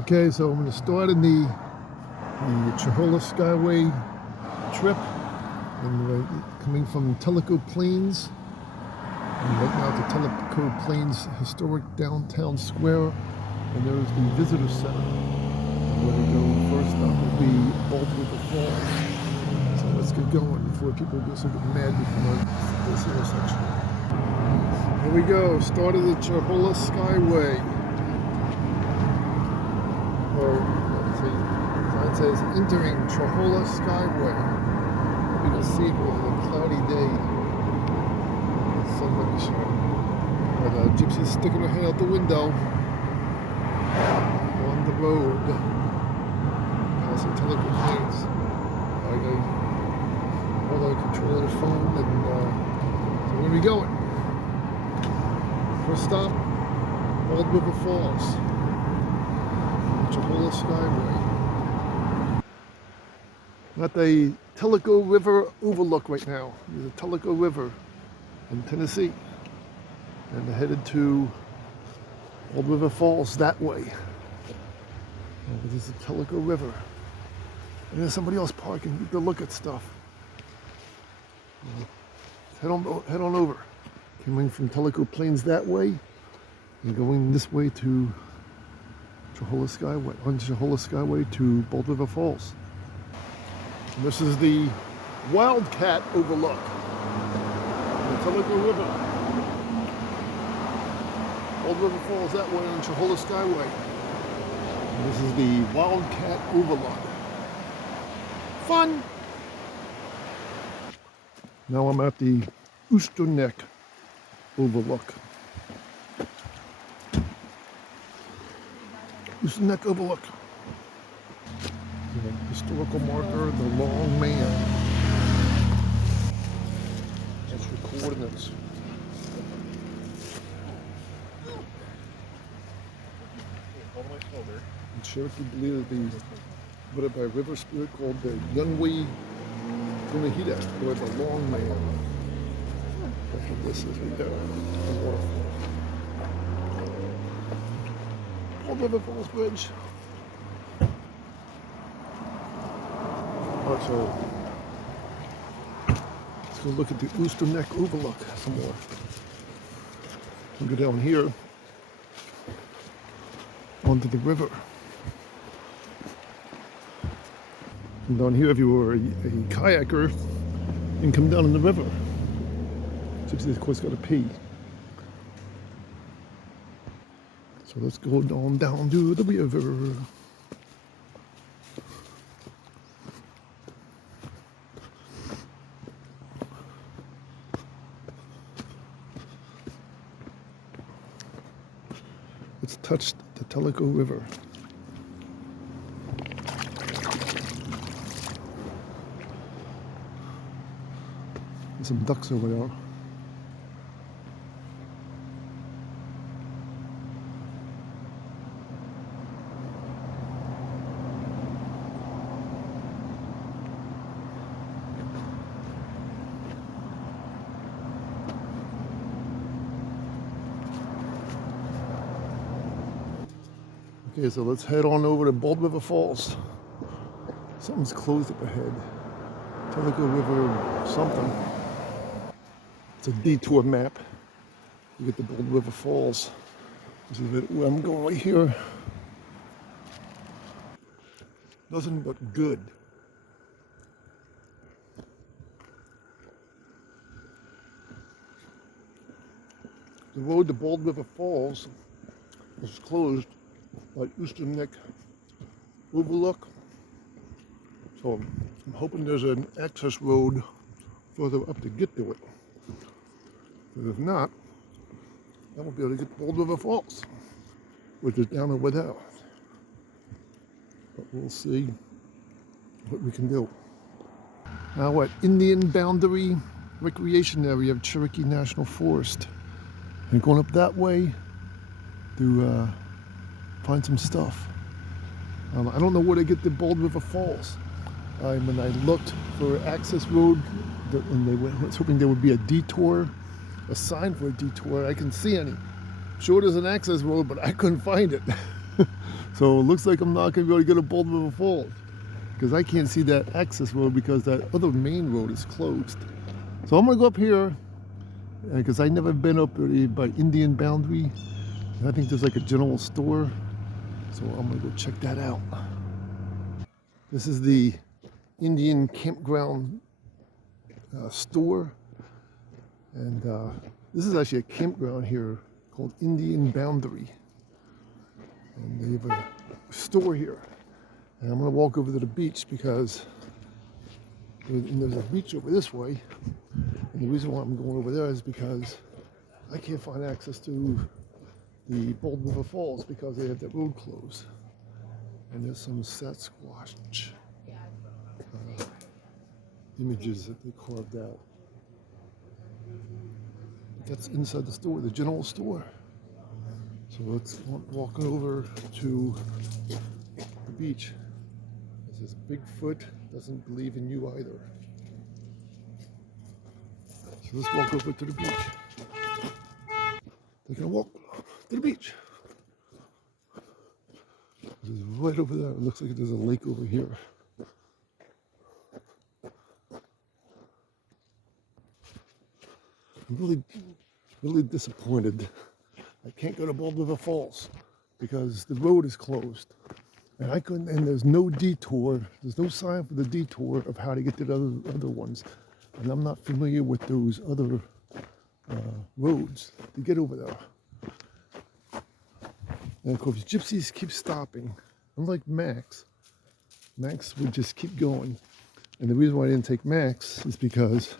Okay, so I'm going to start in the Cherohala Skyway trip, and coming from Tellico Plains, and right now to Tellico Plains historic downtown square, and there's the visitor center. And where to go first up will be Bald Falls. So let's get going before people get so mad before this intersection. Here we go, start of the Cherohala Skyway. It says entering Cherohala Skyway. You can see it was a cloudy day. The sun might be shining. But Gypsy's sticking her head out the window on the road. Passing Tellico Plains. I got all the control of the phone, and so where are we going? First stop, Bald River Falls. Cherohala Skyway. I'm at the Tellico River overlook right now. There's a Tellico River in Tennessee. And they're headed to Bald River Falls that way. And this is the Tellico River. And there's somebody else parking to look at stuff. Head on over. Coming from Tellico Plains that way and going this way to Cherohala Skyway, on Cherohala Skyway to Bald River Falls. And this is the Wildcat Overlook, the Tellico River. Bald River Falls that way on Cherohala Skyway. And this is the Wildcat Overlook. Fun! Now I'm at the Ooster Neck Overlook. Ooster Neck Overlook. The historical marker, the Long Man. That's your coordinates. In Cherokee believe the by river spirit called the Yunwi Gunahida, or the Long Man. That's what this is right there. The waterfall. Bald River Falls Bridge. Alright, so let's go look at the Ooster Neck Overlook some more. We'll go down here onto the river. And down here, if you were a kayaker, you can come down in the river. Gypsy, of course, got to pee. So let's go down to the river. Let's touch the Tellico River. There's some ducks over there. Okay, so let's head on over to Bald River Falls. Something's closed up ahead. Tellico River something. It's a detour map. You get the Bald River Falls. This is where I'm going right here. Nothing but good. The road to Bald River Falls was closed by Ooster Neck Overlook. So I'm hoping there's an access road further up to get to it. But if not, I won't be able to get to Bald River Falls, which is down over there. But we'll see what we can do. Now at Indian Boundary Recreation Area of Cherokee National Forest. And going up that way to find some stuff. I don't know where to get to Bald River Falls. When I looked for access road, and I was hoping there would be a detour, a sign for a detour. I couldn't see any. Sure, there's an access road, but I couldn't find it. So it looks like I'm not going to be able to get to Bald River Falls because I can't see that access road because that other main road is closed. So I'm going to go up here because I never been up by Indian Boundary. And I think there's like a general store. So I'm going to go check that out. This is the Indian campground store. And this is actually a campground here called Indian Boundary. And they have a store here. And I'm going to walk over to the beach because there's a beach over this way. And the reason why I'm going over there is because I can't find access to the Bald River Falls because they have that road closed. And there's some Sasquatch images that they carved out. That's inside the store, the general store. So let's walk over to the beach. This is Bigfoot doesn't believe in you either. So let's walk over to the beach. Taking a walk to the beach. This is right over there. It looks like there's a lake over here. I'm really disappointed. I can't go to Bald River Falls because the road is closed. And I couldn't, and there's no detour. There's no sign for the detour of how to get to the other ones. And I'm not familiar with those other roads to get over there. And of course, gypsies keep stopping. Unlike Max would just keep going. And the reason why I didn't take Max is because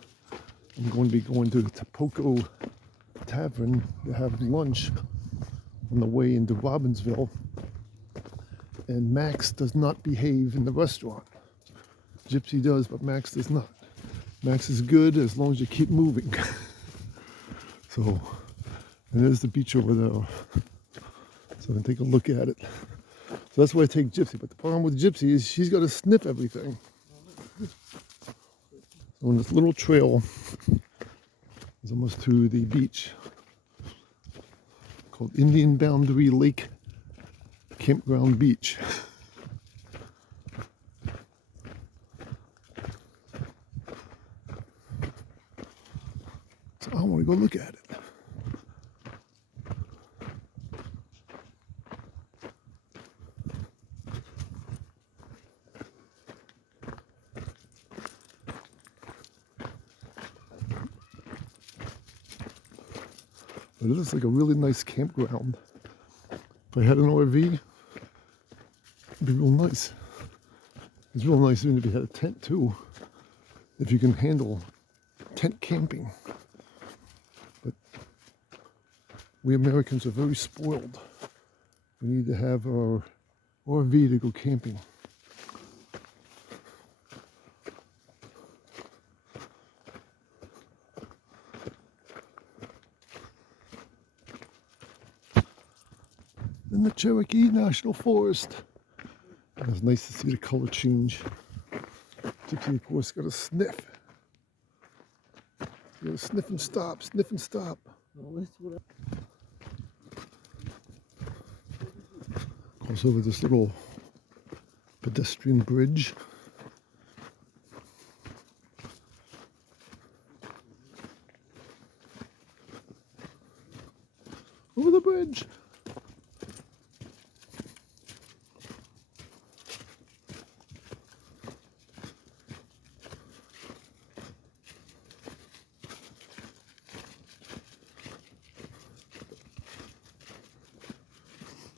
I'm going to be going to the Tellico Tavern to have lunch on the way into Robbinsville. And Max does not behave in the restaurant. Gypsy does, but Max does not. Max is good as long as you keep moving. So, and there's the beach over there. So I'm going to take a look at it. So that's why I take Gypsy. But the problem with Gypsy is she's got to sniff everything. So on this little trail is almost to the beach called Indian Boundary Lake Campground Beach. So I want to go look at it. But it looks like a really nice campground. If I had an RV, it'd be real nice. It's real nice even if you had a tent too, if you can handle tent camping. But we Americans are very spoiled. We need to have our RV to go camping. In the Cherokee National Forest. It was nice to see the color change. Gypsy, of course, got to sniff. You got to sniff and stop, sniff and stop. Cross over this little pedestrian bridge. Over the bridge.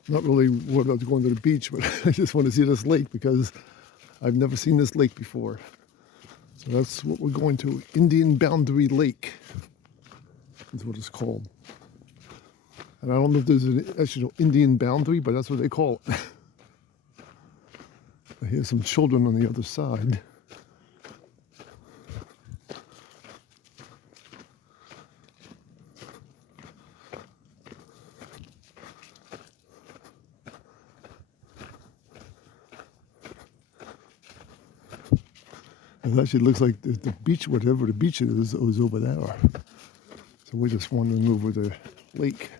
Not really worried about going to the beach, but I just want to see this lake because I've never seen this lake before. So that's what we're going to. Indian Boundary Lake is what it's called. And I don't know if there's an actual Indian boundary, but that's what they call it. I hear some children on the other side. It actually looks like the beach, whatever the beach is over there. So we're just wandering over the lake.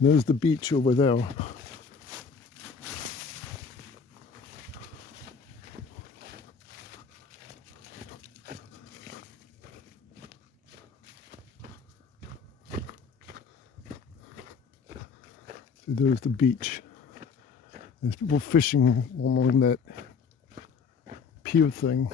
There's the beach over there. So there's the beach. There's people fishing along that pier thing.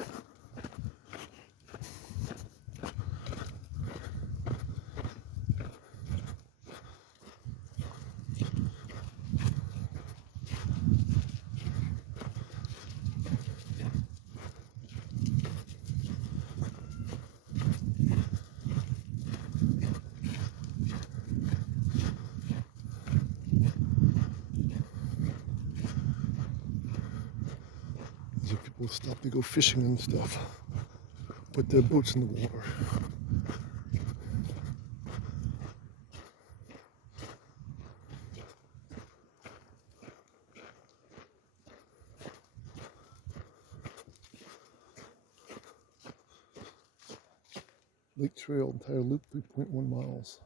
So people stop to go fishing and stuff, put their boats in the water. Lake Trail, entire loop, 3.1 miles.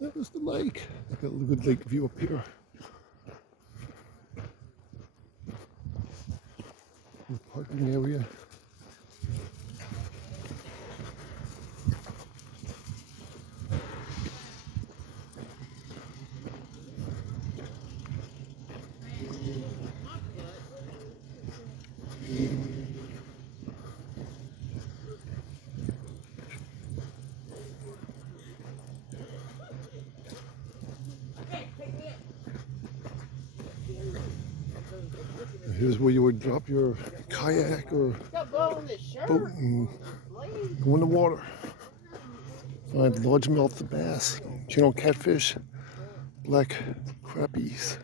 That was the lake. Got a good lake view up here. The parking area. Here's where you would drop your kayak or boat and go in the water. Find largemouth bass, channel catfish, black crappies.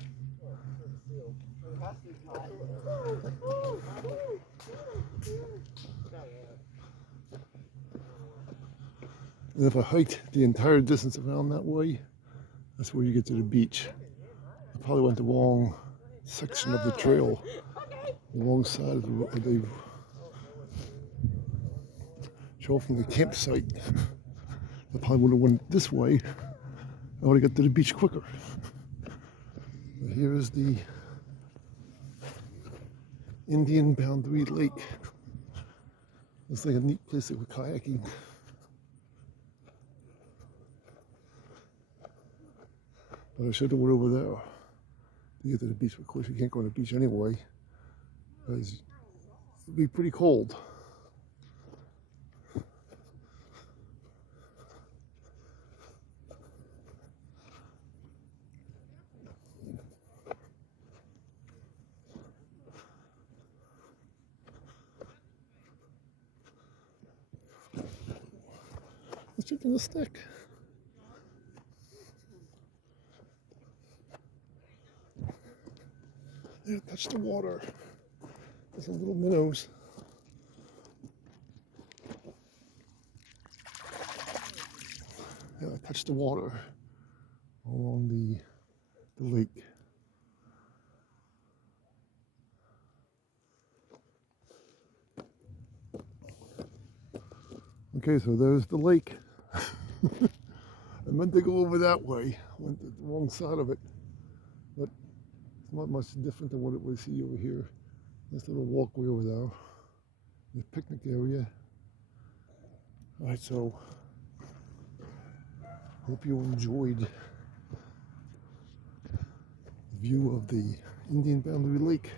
And if I hiked the entire distance around that way, that's where you get to the beach. I probably went the wrong section of the trail, the wrong side of the trail from the campsite. I probably would have went this way. I would have got to the beach quicker. But here is the Indian Boundary Lake. Looks like a neat place for kayaking. But I should have went over there to get to the beach. Of course, you can't go to the beach anyway, because it'd be pretty cold. Let's jump in the stick. Yeah, touch the water. There's some little minnows. Yeah, touch the water along the lake. Okay, so there's the lake. I meant to go over that way. I went to the wrong side of it. But it's not much different than what it was over here. This little walkway over there. The picnic area. Alright, so hope you enjoyed the view of the Indian Boundary Lake.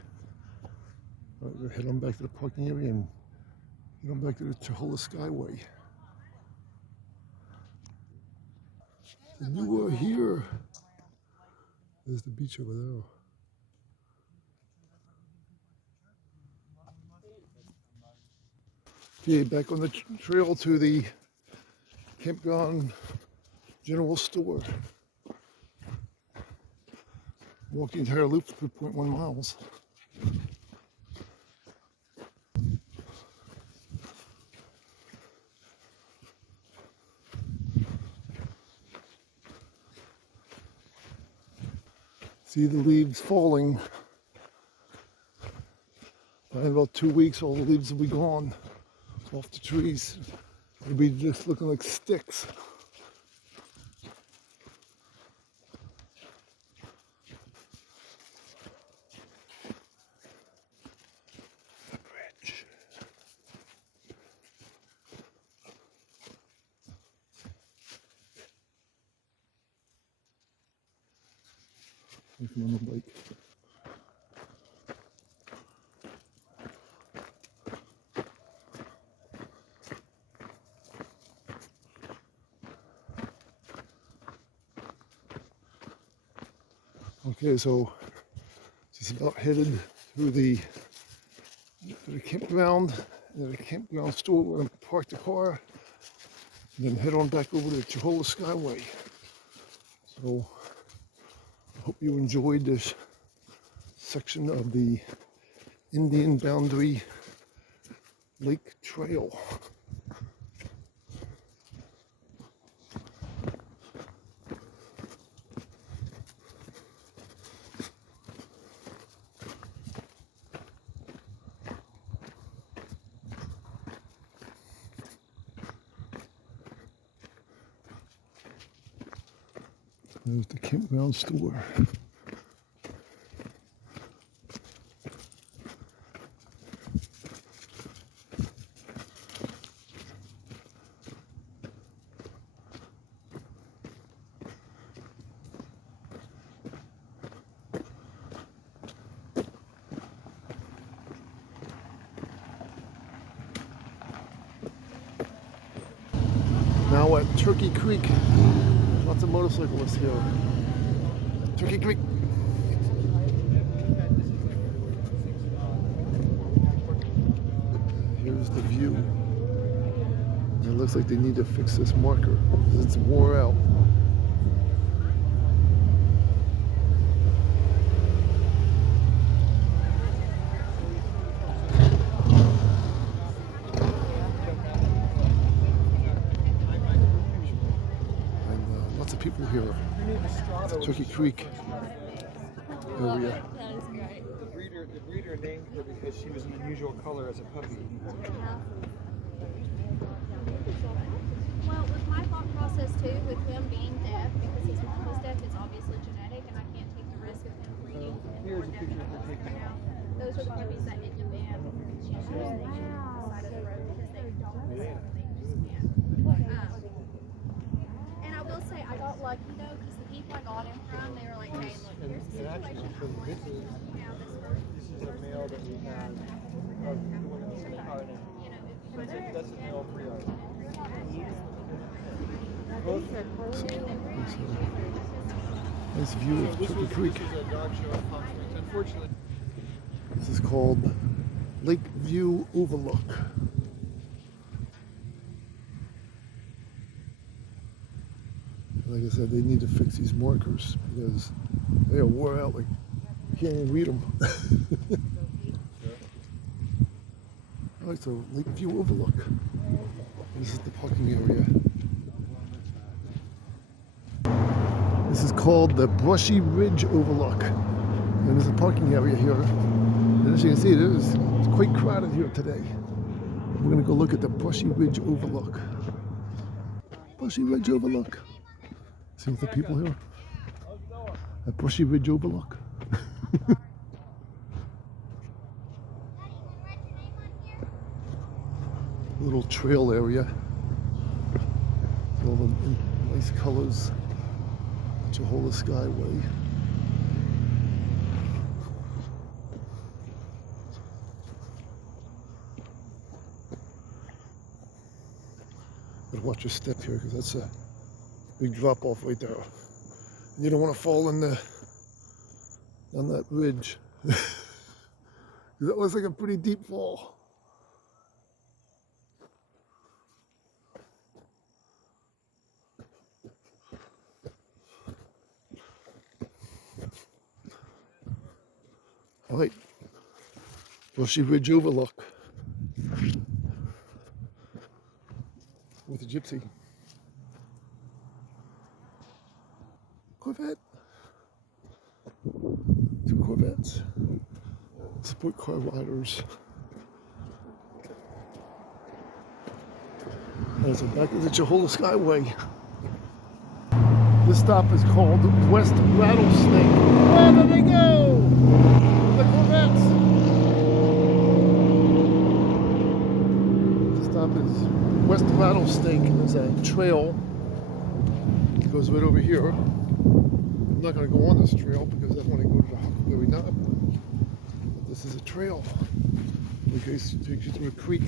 Alright, we're head on back to the parking area and head on back to the Cherohala Skyway. And you are here There's the beach over there. Okay, back on the trail to the campground general store. Walked the entire loop, 3.1 miles. See the leaves falling. In about 2 weeks, all the leaves will be gone off the trees. They'll be just looking like sticks. The bridge. On the lake. Okay, so just about headed to the campground, the campground store. We're gonna park the car and then head on back over to the Cherohala Skyway. So I hope you enjoyed this section of the Indian Boundary Lake Trail. There's the campground store. Now at Turkey Creek. Lots of motorcyclists here. Turkey Creek. Here's the view. It looks like they need to fix this marker because it's wore out. People here at the Turkey Creek area. That is great. The breeder named her because she was an unusual color as a puppy. Well, with my thought process too, with him being deaf, because his mom was deaf, it's obviously genetic, and I can't take the risk of him breeding Here's a deaf picture of animals the right now. Those are the puppies that end up in shelter station on the side of the road because they don't listen. They just can't. And I will say I got lucky though, because the people I got him from, they were like, hey, look, here's the situation. This is a male that we have. That's a male pre-art. Nice view of Turkey Creek. This is a dog show at Palm Springs. Unfortunately, This is called Lake View Overlook. Like I said, they need to fix these markers because they are wore out. Like you can't even read them. All right, so Lake View Overlook. This is the parking area. This is called the Brushy Ridge Overlook. And there's a parking area here. And as you can see, it's quite crowded here today. We're gonna go look at the Brushy Ridge Overlook. Brushy Ridge Overlook. See the people here? At Brushy Ridge Overlook. Little trail area. All the nice colors. Cherohala Skyway. Gotta watch your step here because that's a big drop off right there. And you don't want to fall in the on that ridge. That looks like a pretty deep fall. All right, Brushy Ridge Overlook with a gypsy. Corvette. 2 Corvettes. Support car riders. There's the back of the Cherohala Skyway. This stop is called West Rattlesnake. Where did they go? The Corvettes. The stop is West Rattlesnake. There's a trail that goes right over here. I'm not going to go on this trail because I want to go to the Huckleberry Knob. But this is a trail. It takes you through a creek.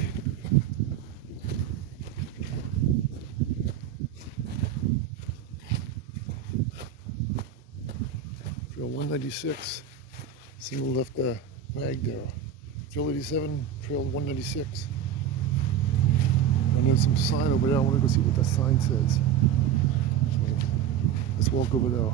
Trail 196. Someone left a rag there. Trail 87, Trail 196. And there's some sign over there. I want to go see what that sign says. So let's walk over there.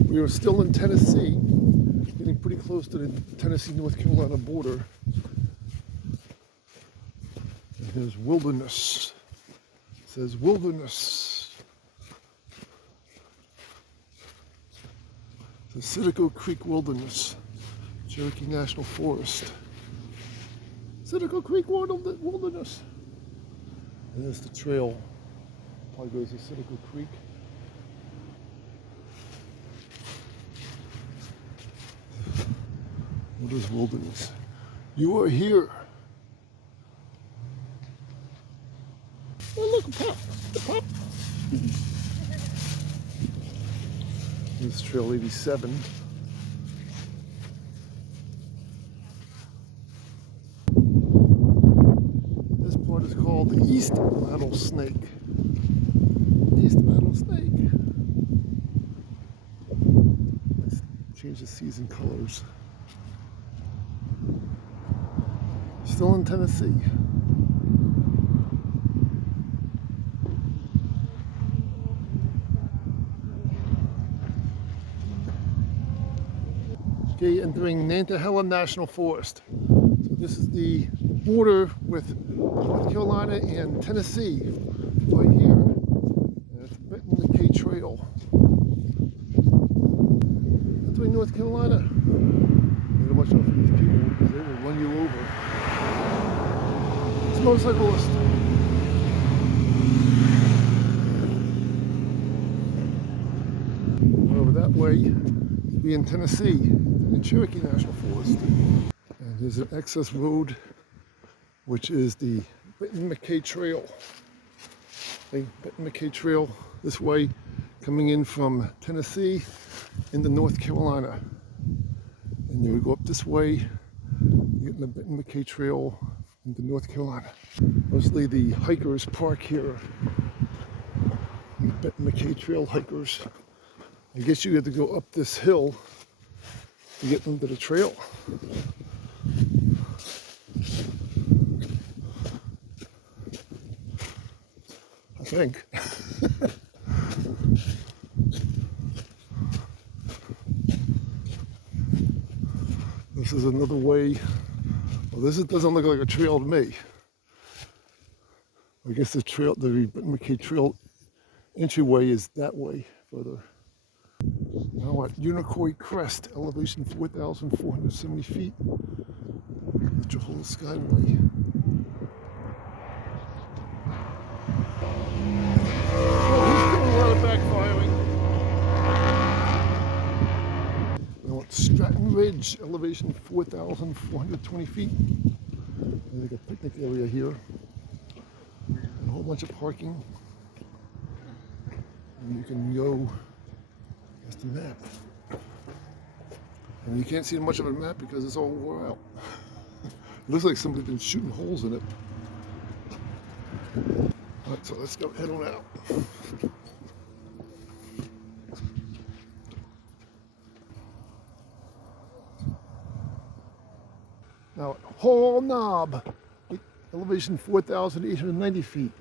We are still in Tennessee, getting pretty close to the Tennessee-North Carolina border. And here's wilderness. It says wilderness. The Tellico Creek Wilderness, Cherokee National Forest. Tellico Creek Wilderness. And there's the trail. Probably goes to Tellico Creek. What is wilderness? You are here. Oh, look, a pup. The pup. This is Trail 87. This part is called the East Rattlesnake. East Rattlesnake. Let's change the season colors. Still in Tennessee. Okay, entering Cherohala National Forest. So this is the border with North Carolina and Tennessee, right here. And it's Benton McKay Trail. Entering North Carolina. You gotta watch out for these people because they will run you over. It's a motorcyclist. Over that way, you'll be in Tennessee, in Cherokee National Forest. And there's an access road, which is the Benton McKay Trail. The Benton McKay Trail this way, coming in from Tennessee into North Carolina. And you would go up this way, you get in the Benton McKay Trail into North Carolina. Mostly the hikers park here. The Benton McKay Trail hikers. I guess you have to go up this hill to get into the trail. I think. This is another way. Well, this doesn't look like a trail to me. I guess the trail, the Benton McKay Trail entryway is that way further. Now at Unicoi Crest, elevation 4,470 feet, the Cherohala Skyway. Oh, he's doing a lot of backfiring. Now at Stratton Ridge, elevation 4,420 feet. like a picnic area here. And a whole bunch of parking. And you can go, that's the map. And you can't see much of a map because it's all wore out. It looks like somebody's been shooting holes in it. All right, so let's go head on out. Now at Hall Knob, elevation 4,890 feet.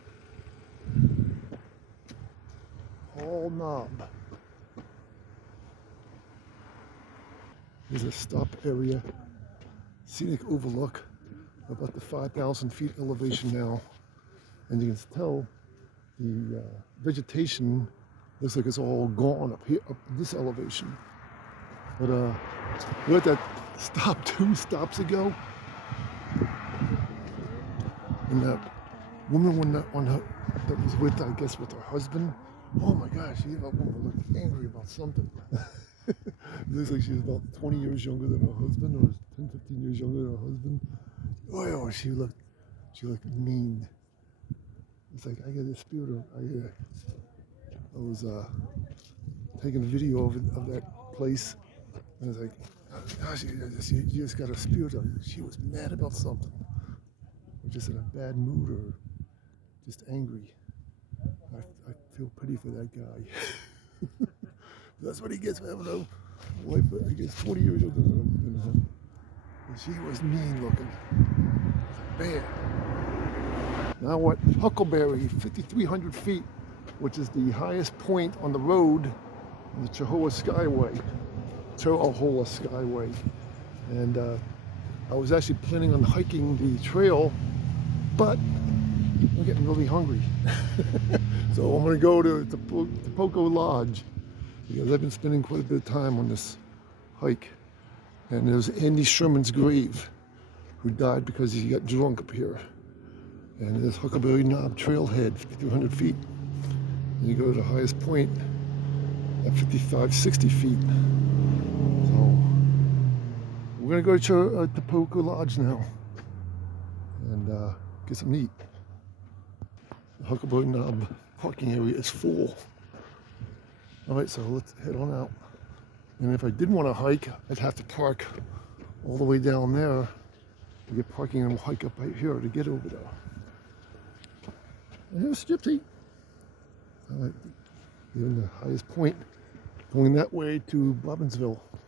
Hall Knob. There's a stop area, scenic overlook, about the 5,000 feet elevation now. And you can tell the vegetation looks like it's all gone up here, up this elevation. But we're at that stop 2 stops ago. And that woman that was with, I guess, with her husband. Oh my gosh, that woman looked angry about something. It looks like she was about 20 years younger than her husband, or 10, 15 years younger than her husband. Oh, she looked mean. It's like, I got a spirit of, I was taking a video of that place, and I was like, gosh, you just got a spirit of, she was mad about something, or just in a bad mood, or just angry. I feel pity for that guy. That's what he gets for having a wife, I guess, 20 years older than him. And she was mean looking. Bad. Now what? Huckleberry, 5,300 feet, which is the highest point on the road on the Cherohala Skyway. Cherohala Skyway. And I was actually planning on hiking the trail, but I'm getting really hungry. So I'm going to go to Tellico Lodge, because I've been spending quite a bit of time on this hike. And there's Andy Sherman's grave, who died because he got drunk up here. And there's Huckleberry Knob Trailhead, 5,200 feet. And you go to the highest point at 5,560 feet. So we're gonna go to Tellico Lodge now and get some meat. The Huckleberry Knob Parking Area is full. All right, so let's head on out. And if I did want to hike, I'd have to park all the way down there to get parking, and we'll hike up right here to get over there. And here's Gypsy. All right, you're in the highest point, going that way to Robbinsville.